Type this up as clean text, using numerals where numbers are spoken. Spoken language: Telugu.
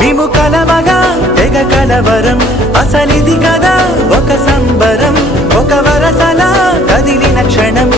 మేము కలవగా తెగ కలవరం అసలిది కదా ఒక సంబరం ఒక వరసలా కదిలిన క్షణం